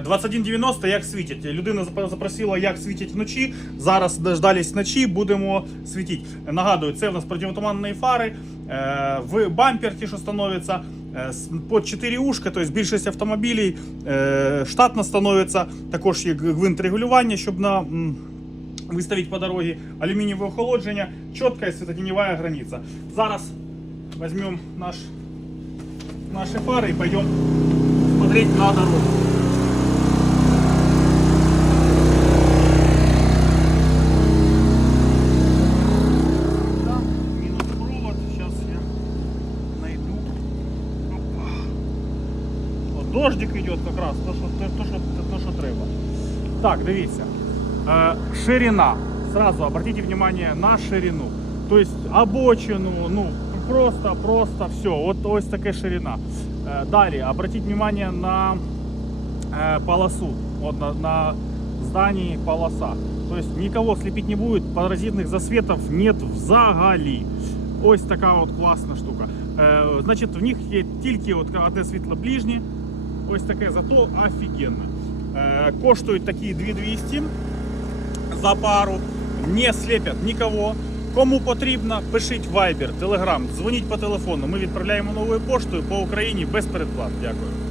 2190 як світять. Людина зап- запросила, як світять вночі. Зараз дождались ночі, будемо світити. Нагадую, це в нас противотуманні фари. Е, в бампер ті, що становиться. е, Под 4 ушка, тобто більшість автомобілів е, штатно становиться. Також є гвинт регулювання, щоб на виставити по дорозі. Алюмінієве охолодження, чітка світотіньова границя. Зараз візьмемо наш, наші фари і пойдемо смотреть на дорогу. Дождик идет как раз, то, що, то, що, то, що треба. Так, дивіться. Е, ширина. Сразу обратите внимание на ширину. То есть обочину, ну, просто, просто все. Вот ось таке ширина. Е, далі, обратите внимание на э, полосу. Вот на, на здании полоса. То есть никого слепить не будет, паразитных засветов нет взагалі. Ось така от класна штука. Е, значить, в них є тільки от одне світло ближнє. Ось таке зато офігенно. Е, коштують такі 2200 за пару. Не слепять нікого. Кому потрібно, пишіть Viber, Telegram, дзвоніть по телефону. Ми відправляємо новою поштою по Україні без передплат. Дякую.